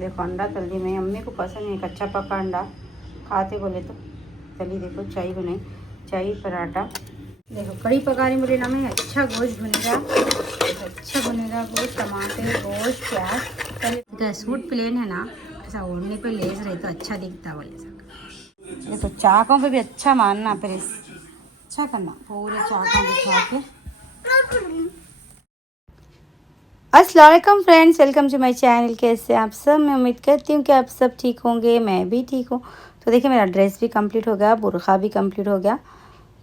देखो अंडा तल दी मैं, अम्मी को पसंद है कच्चा पका अंडा खाते बोले तो। चलिए देखो चाय बनाई, चाय पराठा। देखो कड़ी पका रही बोले ना मैं। अच्छा गोश्त भुनेगा, अच्छा भुनेगा गोश्त, टमाटर गोश्त प्याज। पहले सूट प्लेन है ना, ऐसा ओढ़ने पे लेस रहे तो अच्छा दिखता बोले सब। देखो चाकों पे भी अच्छा मारना, प्रेस अच्छा करना पूरे चाकों बिछा के। अस्सलाम वालेकुम friends, welcome to my channel. कैसे आप सब? मैं उम्मीद करती हूँ कि आप सब ठीक होंगे, मैं भी ठीक हूँ। तो देखिए मेरा ड्रेस भी कंप्लीट हो गया, बुरखा भी कंप्लीट हो गया।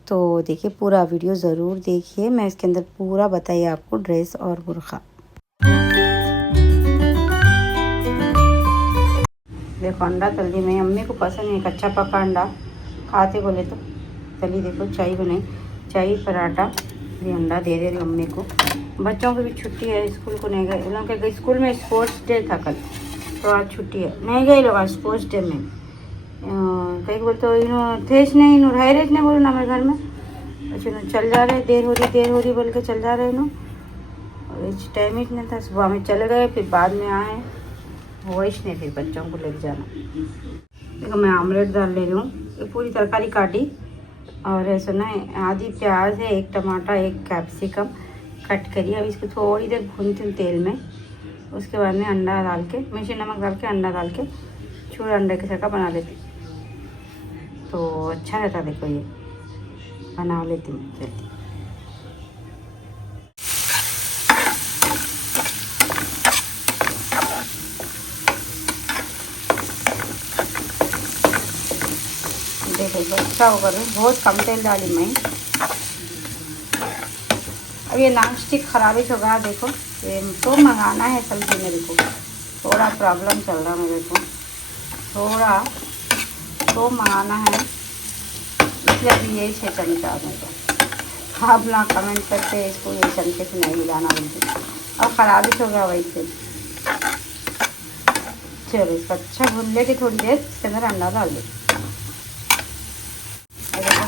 तो देखिए पूरा वीडियो ज़रूर देखिए, मैं इसके अंदर पूरा बताइए आपको ड्रेस और बुरखा। देखो अंडा तल दी मैं, अम्मी को पसंद है कच्चा पका अंडा खाते बोले तो। चलिए देखो चाय बनाई, चाय पराठा। ये अंडा दे रही अम्मी को। बच्चों की भी छुट्टी है, स्कूल को नहीं गए। उन लोगों के स्कूल में स्पोर्ट्स डे था कल, तो आज छुट्टी है, नहीं गए लोग आज स्पोर्ट्स डे में। कहीं बोल तो इन्हों थे नहीं, इन्हों रहे नहीं बोलो ना मेरे घर में। अच्छा चल जा रहे, देर हो रही बोल के चल जा रहे इन्हों। इस टाइम ही नहीं था, सुबह में चले गए फिर बाद में आए, वो नहीं फिर बच्चों को लेके जाना। देखो मैं आमलेट डाल ले रही हूँ। ये पूरी तरकारी काटी और ऐसा ना, आधी प्याज है, एक टमाटर, एक कैप्सिकम कट करी। अब इसको थोड़ी देर भूनती हूँ तेल में। उसके बाद में अंडा डाल के, मिर्ची नमक डाल के, अंडा डाल के छूर अंडे के सरका बना लेती, तो अच्छा रहता। देखो ये बना लेती हूँ जल्दी। देखो अच्छा होगा, बहुत कम तेल डाली मैं। अब ये नॉन स्टिक खराब ही होगा। देखो ये तो मंगाना है सब्जी, मेरे को थोड़ा प्रॉब्लम चल रहा मेरे को, थोड़ा तो मंगाना है, इसलिए अभी यही 6 चमचा मेरे को। आप ना कमेंट करते इसको ये चमचे से नहीं मिलाना बोलते, अब ख़राब ही हो गया वैसे। चलो इसको अच्छा भून लेके थोड़ी देर, इसके अंदर अंडा डाल दे।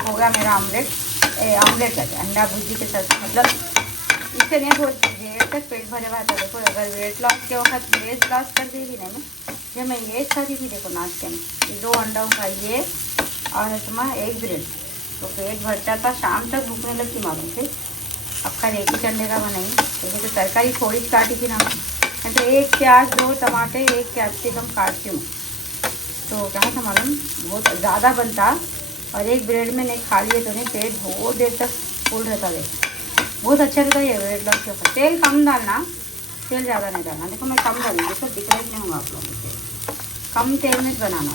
हो गया मेरा आमलेट, आमलेट का अंडा भुजी के साथ, मतलब इससे नहीं थोड़ी देर तक पेट भरे हुआ था। देखो अगर वेट लॉस के वक्त वेट लॉस कर देगी ना मैं, जब मैं ये खाती थी देखो नाश्ते में, ये 2 अंडों का ये और तुम्हारा 1 ब्रेड, तो पेट भरता था, शाम तक भूखने लगती मालूम थे। अब कल 1 ही अंडे का बनाई, देखो तो तरकारी थोड़ी काटी थी ना मैं, तो 1 प्याज, 2 टमाटर, 1 कैप्सिकम काटती हूँ, तो क्या था मालूम बहुत ज़्यादा बनता। और 1 ब्रेड में नहीं खा लिए तो नहीं, पेट बहुत देर तक फूल रहता है, बहुत अच्छा रहता है वेट लॉस के ऊपर। तेल कम डालना, तेल ज़्यादा नहीं डालना। देखो मैं कम डालूँगी, देखो दिख रहा नहीं होगा आप लोगों को, कम तेल में बनाना।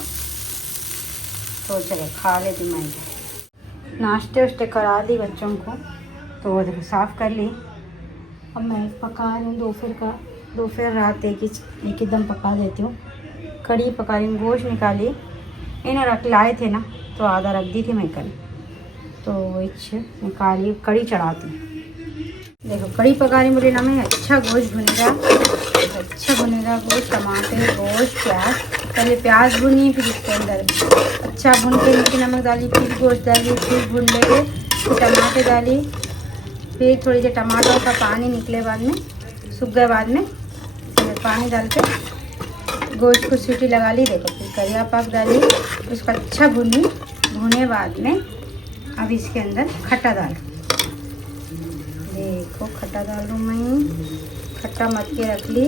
तो चलो खा लेती मैं। नाश्ते वाश्ते करा दी बच्चों को, तो देखो साफ़ कर ली। अब मैं पका रही हूँ दोपहर का, दोपहर रात एक ही दम पका देती हूँ। कड़ी पका रही हूँ, गोश्त निकाली, इन्हें रख लाए थे ना, तो आधा रख दी थी मैं कल, तो निकाली कड़ी चढ़ाती। देखो कड़ी पका रही बोले ना मैं। अच्छा गोश्त भुनेगा, अच्छा भुनेगा गोश्त, टमाटर गोश्त प्याज। पहले प्याज भुनी, फिर इसके अंदर अच्छा भुन के मिर्ची नमक डाली, फिर गोश्त डाली, फिर भुन लेके फिर टमाटर डाली, फिर थोड़ी देर टमाटर का पानी निकले बाद में, सूख गए बाद में पानी डाल के गोश्त को सीटी लगा ली। देखो फिर करिया पाक डाली, उसको अच्छा भुने बाद में अब इसके अंदर खट्टा डाल, देखो खट्टा डाल दूँ मैं, खट्टा मत के रख ली।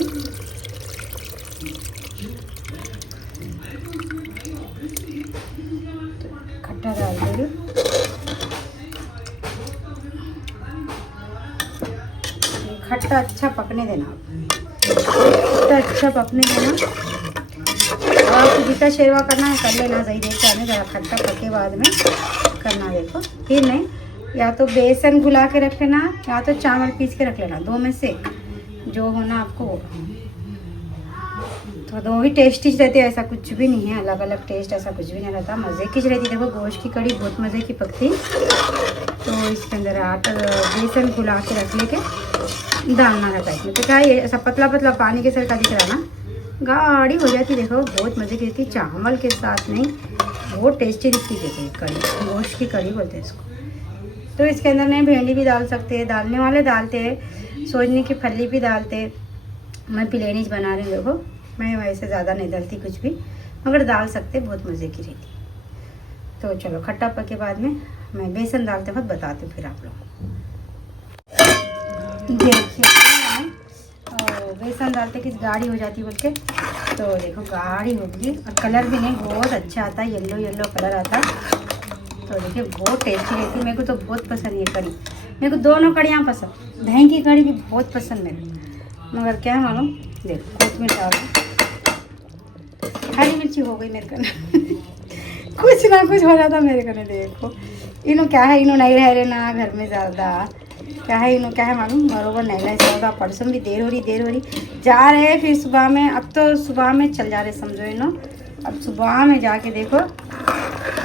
तो खट्टा डाल देगी, खट्टा अच्छा पकने देना, खट्टा अच्छा पकने देना। और आपको जितना शेरवा करना है कर लेना, सही देखा है ज़रा खट्टा पके बाद में करना। देखो फिर नहीं, या तो बेसन घुला के रख लेना, या तो चावल पीस के रख लेना, 2 में से जो होना आपको वो। तो 2 ही टेस्टी रहते हैं, ऐसा कुछ भी नहीं है, अलग अलग टेस्ट ऐसा कुछ भी नहीं रहता, मज़े की रहती। देखो गोश्त की कड़ी बहुत मज़े की पकती। तो इसके अंदर आटा बेसन घुला के रख लेके डालना रहता है इसमें, तो क्या ये ऐसा पतला पतला पानी के सर का दिख रहा ना, गाढ़ी हो जाती। देखो बहुत मज़े की रहती, चावल के साथ नहीं, बहुत टेस्टी दिखती है कड़ी, गोश्त की कड़ी बोलते हैं इसको। तो इसके अंदर नहीं भिंडी भी डाल सकते हैं, डालने वाले डालते हैं, सोजने की फली भी डालते। मैं प्लेन ही बना रही हूँ। देखो मैं वैसे ज़्यादा नहीं डालती कुछ भी, मगर डाल सकते, बहुत मज़े की रहती। तो चलो खट्टा पक के बाद में मैं बेसन डालते वक्त बताती हूँ फिर आप लोग। देखिए बेसन डालते कि गाढ़ी हो जाती बोल के, तो देखो गाढ़ी होगी और कलर भी नहीं बहुत अच्छा आता है, येलो येलो कलर आता है। तो देखिए बहुत टेस्टी रहती है, मेरे को तो बहुत पसंद है कड़ी। मेरे को दोनों कड़ियाँ पसंद, दही की कड़ी भी बहुत पसंद मेरे को, मगर क्या मालूम देखो कोथिमीर डाल, हरी मिर्ची हो गई मेरे को कुछ ना कुछ हो जाता मेरे को। देखो इन्हों क्या है, इन्हों नहीं रह रहे ना घर में ज़्यादा, क्या है इन्हों क्या है मालूम, बरोबर नहीं रहे ज़्यादा। परसों भी देर हो रही जा रहे हैं, फिर सुबह में, अब तो सुबह में चल जा रहे समझो इन्हों। अब सुबह में जाके देखो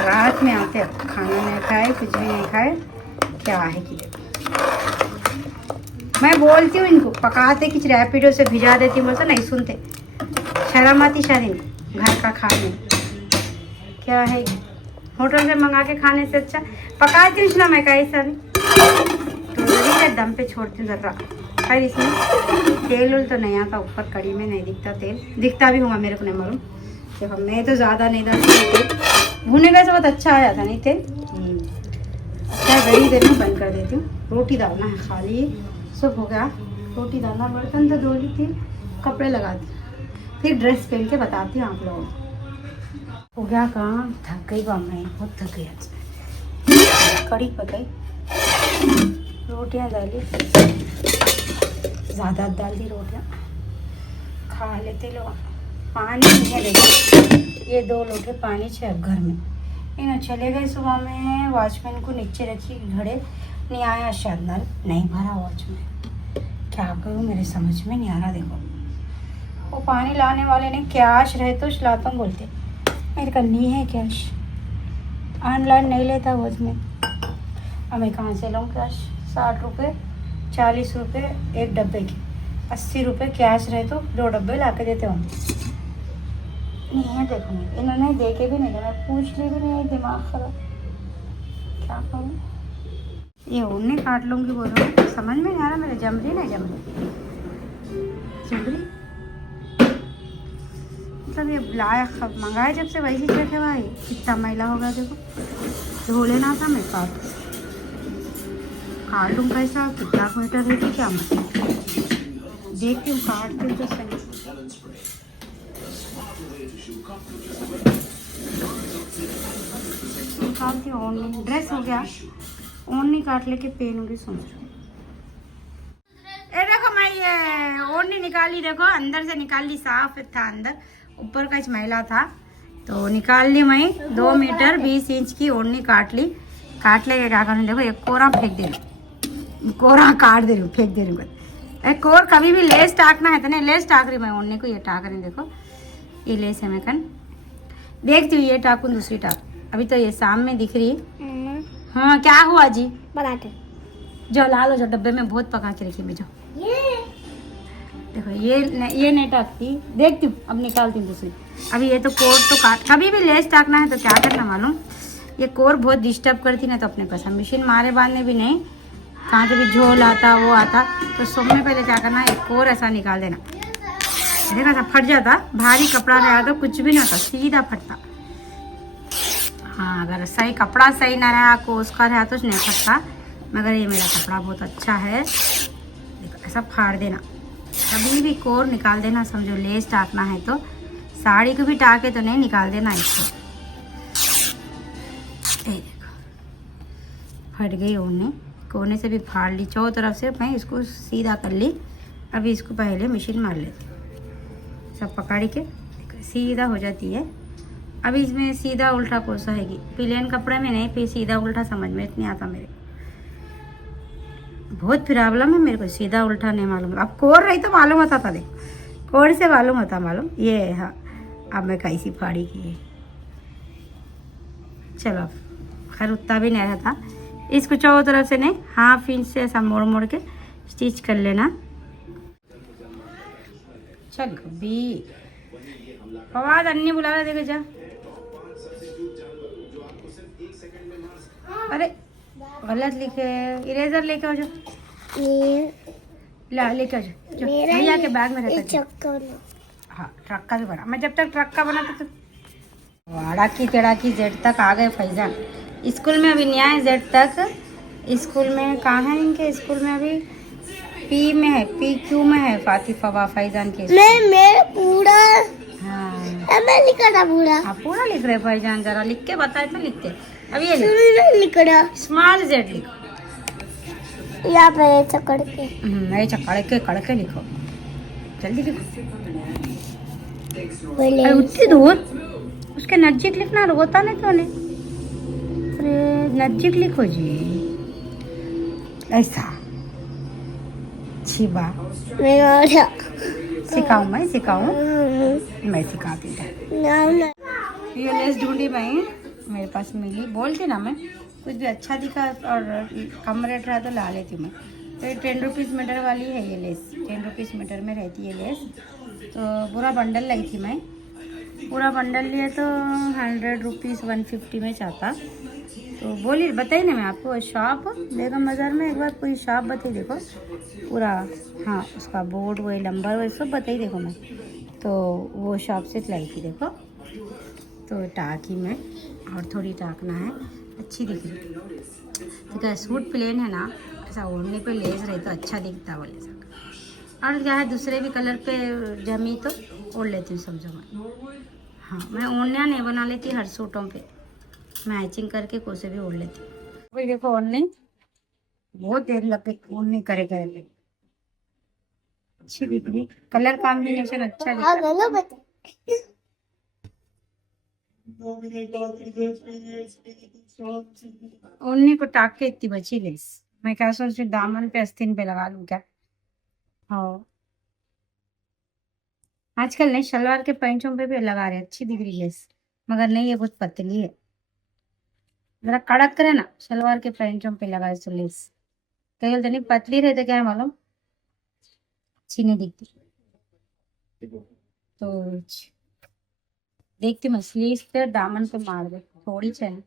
रात में आते, अब खाना नहीं खाए, कुछ भी नहीं खाए, क्या है कि देखो मैं बोलती हूँ इनको पकाते कि रैपिडो से भिजा देती हूँ, बोलते नहीं सुनते, शर्म आती शायद इनको घर का खाने। क्या है होटल से मंगा के खाने से अच्छा पकाती हूँ ना मैं कैसा भी, तो जरूर दम पे छोड़ती हूँ ज़रा। खैर इसमें तेल उल तो नहीं आता, ऊपर कड़ी में नहीं दिखता तेल, दिखता भी होगा मेरे को नहीं मालूम। देखो मैं तो ज़्यादा नहीं डालती, भुनेगा से बहुत अच्छा आ जाता नहीं तेल। क्या बड़ी देर में बंद कर देती हूँ। रोटी डालना है खाली, सब हो गया, रोटी डालना, बर्तन तो धो ली थी, कपड़े लगा दी, फिर ड्रेस पहन के बताती हूँ आप लोगों को। हो गया काम, थक गई बा मैं, बहुत थक गई आज। कड़ी पकाई, रोटियां डाली, ज़्यादा डाल दी रोटियां, खा लेते लोग। पानी नहीं है देखो, ये 2 लोटे पानी है घर में। इन्हें चले गए सुबह में, वॉचमैन को नीचे रखी घड़े, नहीं आया शायद, नल नहीं भरा वॉचमैन, क्या करूँ मेरे समझ में नहीं आ रहा। देखो वो पानी लाने वाले ने कैश रहे तो लाता हूँ बोलते, मेरे का नहीं है कैश, ऑनलाइन नहीं लेता वॉचमैन, अब मैं कहाँ से लूँ कैश। 60 रुपये 40 रुपये एक डब्बे के, 80 रुपये कैश रहे तो 2 डब्बे ला के देते होंगे, नहीं है देखो नहीं, इन्होंने देखे भी नहीं, मैं पूछ ली भी नहीं, दिमाग खराब, क्या करूँ। ये उन्हें काट लूँगी बोल रहा हूँ, समझ में नहीं आ रहा मेरे, जमरी नहीं जमरी, जमरी मतलब ये लाया मंगाए जब से वही रखे भाई, कितना मैला होगा देखो, धो लेना था। मैं काट लूँ कैसा, कितना मीटर रहती क्या मतलब, देखती हूँ काटती हूँ तो सही। निकालती हूँ ओढ़नी, ड्रेस हो गया, ओढ़नी काट लेके पहनूंगी सोच रही। देखो मैं ये ओढ़नी निकाली, देखो अंदर से निकाली, साफ था अंदर, ऊपर का मैला था तो निकाल ली। मैं 2 मीटर 20 इंच की ओढ़नी काट ली, काट लेके क्या करूँ देखो, एक कोरा फेंक दे रही, कोरा काट दे रही हूँ, फेंक दे रही हूँ। एक कोर कभी भी लेस टाकना है तो नहीं, लेस टाक रही मैं ओढ़नी को, ये टाक रही देखो, ये लेस है मैं कन देखती हूँ, ये टाकूँ दूसरी टाक, अभी तो ये सामने दिख रही है। हाँ क्या हुआ जी, बनाते जो ला लो, जो डब्बे में बहुत पका के रखी मैं, जो देखो ये नहीं टाकती, देखती हूँ अब निकालती हूँ दूसरी। अभी ये तो कोर तो काट, कभी भी लेस टाकना है तो क्या करना मालूम, ये कोर बहुत डिस्टर्ब करती ना, तो अपने पास मशीन मारे बांधने भी नहीं, कहाँ से भी झोल आता वो आता, तो सबसे पहले क्या करना, एक कोर ऐसा निकाल देना, देखा था फट जाता, भारी कपड़ा रहा तो कुछ भी ना था, सीधा फटता। हाँ अगर सही कपड़ा सही ना रहा, कोस का रहा तो नहीं फटता, मगर ये मेरा कपड़ा बहुत अच्छा है, देखो ऐसा फाड़ देना, कभी भी कोर निकाल देना, समझो लेस टाकना है तो, साड़ी को भी टाके तो नहीं, निकाल देना इसको। ये देखो फट गई ओढ़नी, कोने से भी फाड़ ली, चारों तरफ से मैं इसको सीधा कर ली। अभी इसको पहले मशीन मार लेती, सब पकड़ के सीधा हो जाती है। अभी इसमें सीधा उल्टा कोसा है, प्लेन कपड़े में नहीं, फिर सीधा उल्टा समझ में इतनी आता मेरे, बहुत प्रॉब्लम है मेरे को, सीधा उल्टा नहीं मालूम। अब कोर रही तो मालूम होता था, देखो कोर से मालूम होता मालूम। ये हाँ अब मैं कैसी फाड़ी की, चलो खैर उतना भी नहीं रहता, इसको चारों तरफ से नहीं, हाफ इंच से ऐसा मोड़ मोड़ के स्टिच कर लेना। चलो बी फवाद अन्नी बुला रहा, देखो जा, अरे गलत लिखे, इरेजर लेके आओ, जो ला लेके आओ, जो भैया के बैग में रहता है। हाँ ट्रक का भी बना। मैं जब तक ट्रक का बना तो वाड़ा की टेढ़ा की जेड तक आ गए फैजान। स्कूल में अभी नहीं आए जेड तक। स्कूल में कहाँ है इनके स्कूल में अभी पी में है, पी क्यू में है फातिफा फैजान के। मैं पूरा हाँ मैं लिखा था पूरा। आप पूरा लिख रहे फैजान, जरा लिख के बताए तो लिखते। अब ये लिख रहा स्मॉल जेड लिखो यहाँ पे ऐसा करके। ऐसा कड़के लिखो, जल्दी लिखो। बोले अरे उतनी दूर उसके नजदीक लिखना, रोता नहीं तो ने। अरे नजदीक लिखो जी, ऐसा छिबा। सिखाऊं मैं सिखाती हूँ। ये लेस ढूंढी मैं, मेरे पास मिली, बोलती ना मैं कुछ भी अच्छा दिखा और कम रेट रहा तो ला लेती हूँ मैं। तो ये 10 रुपीज़ मीटर वाली है ये लेस, 10 रुपीज़ मीटर में रहती है लेस। तो पूरा बंडल लाई थी मैं, पूरा बंडल लिए तो 100 रुपीज़ 150 में चाहता। तो बोली बताई ना मैं आपको शॉप बेगम बाज़ार में, एक बार पूरी शॉप बताई देखो पूरा। हाँ उसका बोर्ड वही नंबर वही सब बताई देखो मैं। तो वो शॉप से लाई थी देखो। तो टाकी में और थोड़ी टाकना है, अच्छी दिख रही। ठीक है सूट प्लेन है ना, ऐसा ओढ़ने पे लेस रही तो अच्छा दिखता वो लेस। और क्या है दूसरे भी कलर पे जमी तो ओढ़ लेती हूँ समझो मैं। हाँ मैं ओढ़ना नहीं बना लेती हर सूटों पे, मैचिंग करके कोसे भी ओढ़ लेती हूँ। वही देखो ओढ़ने बहुत देर लग गई, ओढ़ने करे अच्छी दिख रही, कलर कॉम्बिनेशन अच्छा दिख रहा। ओढ़ने को टाक के इतनी बची लेस, मैं क्या सोच रही दामन पे आस्तीन पे लगा लूँ क्या। हाँ आजकल नहीं शलवार के पैंटों पे भी लगा रहे, अच्छी दिख रही लेस, मगर नहीं ये बहुत पतली है, जरा कड़क करे ना शलवार के पैंटों पे लगाए तो लेस। कहीं बोलते नहीं पतली रहे तो क्या है मालूम अच्छी नहीं दिखती। तो देखती मैं स्लीव्स पे दामन पे मार दे थोड़ी चैन।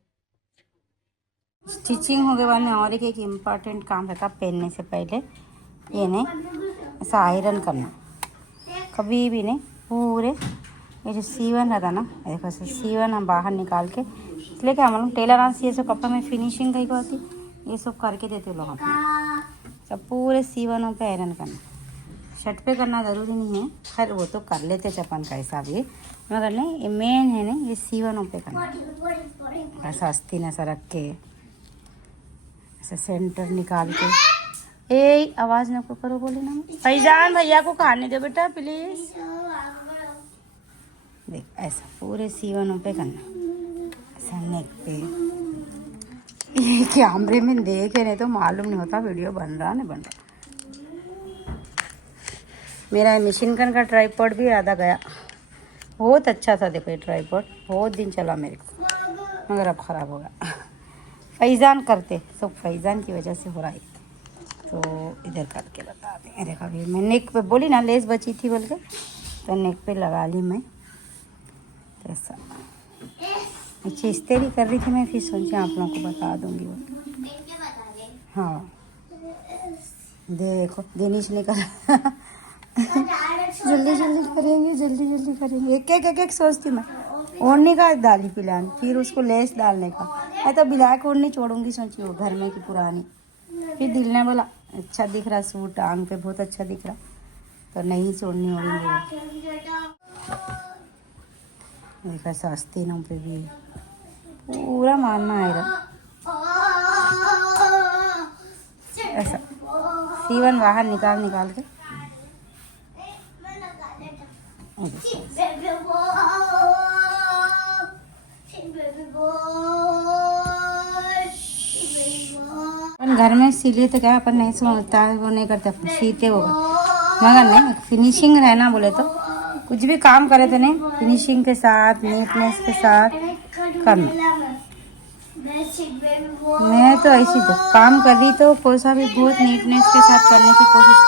स्टिचिंग हो गए बाद में और एक इम्पॉर्टेंट काम रहता पहनने से पहले, ये नहीं ऐसा आयरन करना कभी भी नहीं। पूरे ये जो सीवन रहता ना देखो ऐसे सीवन हम बाहर निकाल के, इसलिए क्या मालूम टेलर आज ये सब कपड़ों में फिनिशिंग कहीं को होती, ये सब करके देते लोग अपने। सब पूरे सीवनों पे आयरन करना, शर्ट पे करना ज़रूरी नहीं है, खैर वो तो कर लेते चपन का ऐसा भी, मगर नहीं ये मेन है नहीं ये सीवनों पे करना। ऐसा आस्तीन ऐसा रख के ऐसा सेंटर निकाल के। ए आवाज़ ना को करो बोले ना, फैजान भैया को खाने दो बेटा प्लीज़। देख ऐसा पूरे सीवनों पे करना, ऐसा नेक पे। ये कैमरे में देख रहे तो मालूम नहीं होता वीडियो बन रहा नहीं बन रहा। मेरा मशीन गन का ट्राईपॉड भी आधा गया, बहुत अच्छा था देखो ये ट्राईपॉड, बहुत दिन चला मेरे को, मगर अब ख़राब हो गया। फैज़ान करते सब फैज़ान की वजह से हो रहा है। तो इधर करके बता दें, देखा अभी मैं नेक पे बोली ना लेस बची थी बोल के, तो नेक पे लगा ली मैं। तो ऐसा अच्छी इस्तेरी कर रही थी मैं, फिर सोची आप लोगों को बता दूंगी वो। हाँ देखो दिनेश ने कहा जल्दी करेंगे एक एक सोचती मैं। ओढ़ने का दाली पिलानी फिर उसको लेस डालने का, मैं तो ब्लैक ओढ़नी छोड़ूंगी सोची वो घर में की पुरानी। फिर दिल ने बोला अच्छा दिख रहा सूट आंग पे बहुत अच्छा दिख रहा, तो नहीं छोड़नी ओढ़ेंगे। देखा सास्तीनों पे भी पूरा मानना आएगा ऐसा सीवन बाहर निकाल के घर में सिलिए तो क्या अपन नहीं समझता है वो नहीं करते अपन सीते होगा, मगर नहीं फिनिशिंग रहना बोले तो कुछ भी काम करे तो नहीं फिनिशिंग के साथ नीटनेस के साथ करना। मैं तो ऐसी तो काम कर रही तो कोई सा भी बहुत नीटनेस के साथ करने की कोशिश।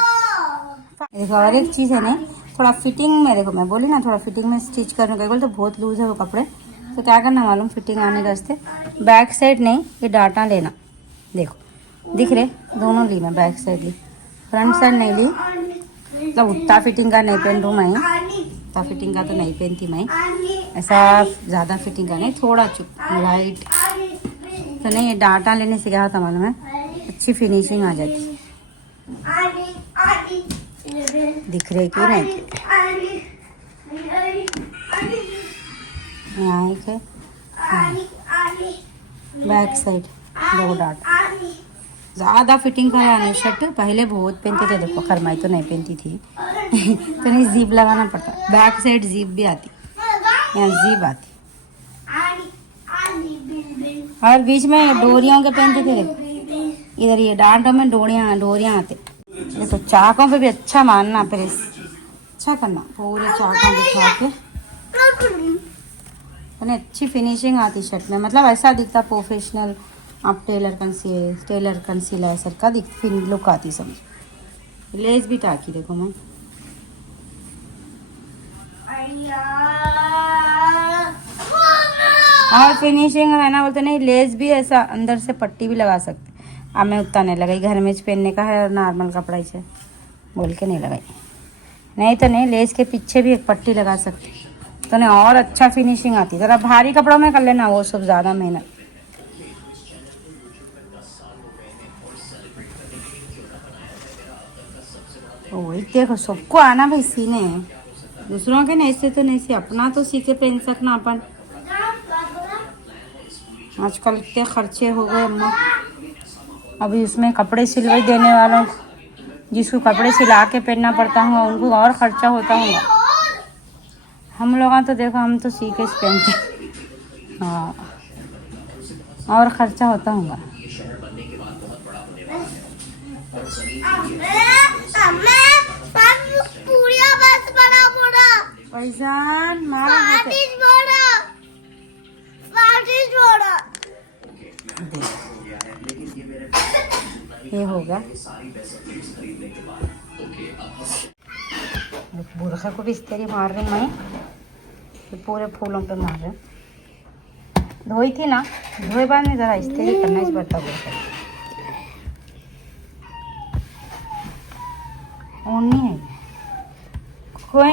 देखो और एक चीज़ है नहीं थोड़ा फिटिंग में, देखो मैं बोली ना थोड़ा फिटिंग में स्टिच करने का बोले तो बहुत लूज है वो कपड़े, तो क्या करना मालूम फिटिंग आने के वास्ते बैक साइड नहीं ये डाटा लेना। देखो दिख रहे दोनों ली मैं, बैक साइड ली फ्रंट साइड नहीं ली, मतलब उतना फिटिंग का नहीं पहन रहा मैं, उतना फिटिंग का तो नहीं पहनती मैं, ऐसा ज़्यादा फिटिंग का नहीं, थोड़ा चुप लाइट तो नहीं। ये डाटा लेने से क्या होता मालूम है, अच्छी फिनिशिंग आ जाती। दिख रहे कि नहीं, यहाँ एक है, बैक साइड 2 डाट। ज़्यादा फिटिंग का है शर्ट, पहले बहुत पहनते थे, देखो खरमाई तो नहीं पहनती थी तो नहीं जीप लगाना पड़ता, बैक साइड जीप भी आती, यहाँ जीप आती, और बीच में डोरियों के पहनते थे। देखो इधर ये डांटों में डोरियां आते। देखो चाकों पे भी अच्छा मारना, प्रेस अच्छा करना, पूरे चाकों बिछा के उन्हें अच्छी फिनिशिंग आती शर्ट में, मतलब ऐसा दिखता प्रोफेशनल। आप टेलर कंसीलर का लुक आती समझ। लेस भी टाकी देखो मैं, और फिनिशिंग है ना, बोलते नहीं लेस भी ऐसा अंदर से पट्टी भी लगा सकते। अब मैं उतना नहीं लगाई, घर में पहनने का है नॉर्मल कपड़ा से बोल के नहीं लगाई, नहीं तो नहीं लेस के पीछे भी एक पट्टी लगा सकते तो नहीं और अच्छा फिनिशिंग आती। ज़रा भारी कपड़ों में कर लेना, वो सब ज़्यादा मेहनत। वही देखो सबको आना भाई सीने हैं, दूसरों के नहीं से तो नहीं सी, अपना तो सीखे पहन सकना अपन। आजकल इतने खर्चे हो गए अम्मा, अभी उसमें कपड़े सिलवाई देने वालों जिसको कपड़े सिला के पहनना पड़ता होगा उनको और खर्चा होता होगा। हम लोग तो देखो हम तो सीखे पहनते, हाँ और खर्चा होता होगा। पैसान मारा ये होगा। बुरखा को भी इस तरह मार रही मैं, पूरे फूलों पे मार रहे। धोई थी ना, धोए बाद में ज़रा इस तरह करना ही पड़ता बुरखा। ओढ़नी है, कोई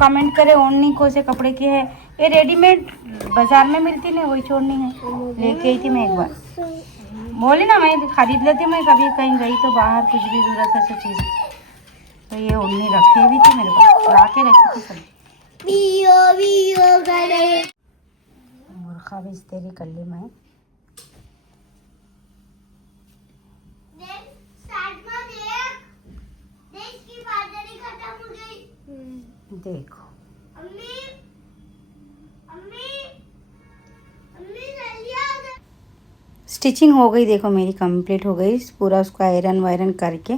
कमेंट करे ओढ़नी को से कपड़े की है, ये रेडीमेड बाजार में मिलती नहीं, वही छोड़नी है। लेके आई थी मैं एक बार, बोली ना मैं खरीद लेती, मैं कभी कहीं गई तो बाहर कुछ भी जरूरत है सब चीज़, तो ये ओढ़नी रखी हुई थी मेरे पास, ला के रखी थी सब। मुर्खा भी इस तरह कर ली मैं। देखो स्टिचिंग हो गई, देखो मेरी कंप्लीट हो गई पूरा, उसको आयरन वायरन करके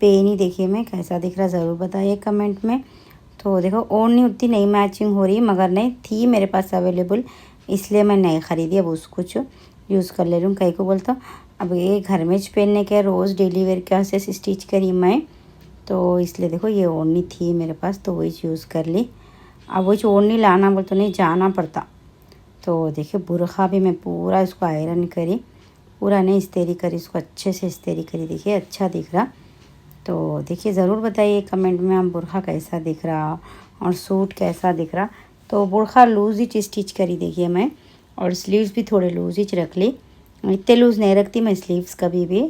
पेन ही देखिए मैं कैसा दिख रहा ज़रूर बताइए कमेंट में। तो देखो ओढ़नी उतनी नहीं मैचिंग हो रही, मगर नहीं थी मेरे पास अवेलेबल, इसलिए मैं नहीं ख़रीदी। अब उसको यूज़ कर ले रही हूँ, कहीं को बोलता अब ये घर में पहनने के रोज़ डेली वेयर के से स्टिच करी मैं, तो इसलिए देखो ये ओढ़नी थी मेरे पास तो वही यूज़ कर ली। अब वही ओढ़नी लाना बोल तो नहीं जाना पड़ता। तो देखिए बुरखा भी मैं पूरा इसको आयरन करी, पूरा नहीं इस्तेरी करी, इसको अच्छे से इस्तेरी करी, देखिए अच्छा दिख रहा। तो देखिए ज़रूर बताइए कमेंट में आप बुरखा कैसा दिख रहा और सूट कैसा दिख रहा। तो बुरखा लूज़ ही स्टिच करी देखिए मैं, और स्लीव्स भी थोड़े लूज़ ही रख ली, इतने लूज़ नहीं रखती मैं स्लीव्स कभी भी,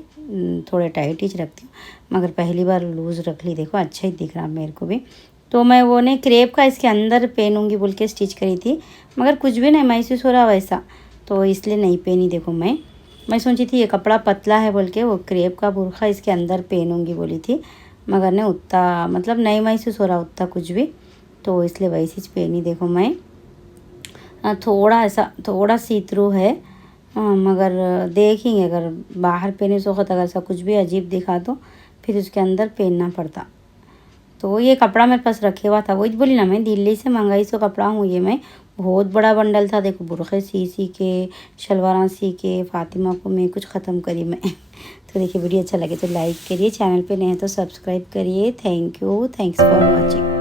थोड़े टाइट ही रखती हूँ, मगर पहली बार लूज़ रख ली। देखो अच्छा ही दिख रहा मेरे को भी। तो मैं वो नहीं क्रेप का इसके अंदर पहनूंगी बोल के स्टिच करी थी, मगर कुछ भी नहीं महसूस हो रहा वैसा, तो इसलिए नहीं पहनी। देखो मैं सोची थी ये कपड़ा पतला है बोल के वो क्रेप का बुरखा इसके अंदर पहनूंगी बोली थी, मगर नहीं उतना मतलब नहीं महसूस हो रहा उतना कुछ भी, तो इसलिए वैसी पहनी। देखो मैं थोड़ा ऐसा थोड़ा सी थ्रू है, मगर देखेंगे अगर बाहर पहने से वक्त अगर ऐसा कुछ भी अजीब दिखा तो फिर उसके अंदर पहनना पड़ता। तो ये कपड़ा मेरे पास रखे हुआ था, वही बोली ना मैं दिल्ली से मंगाई सो कपड़ा हूँ ये मैं, बहुत बड़ा बंडल था। देखो बुरखे सी के शलवारा सी के फातिमा को मैं कुछ ख़त्म करी मैं तो देखिए वीडियो अच्छा लगे तो लाइक करिए, चैनल पे नए हैं तो सब्सक्राइब करिए। Thank you, thanks for watching.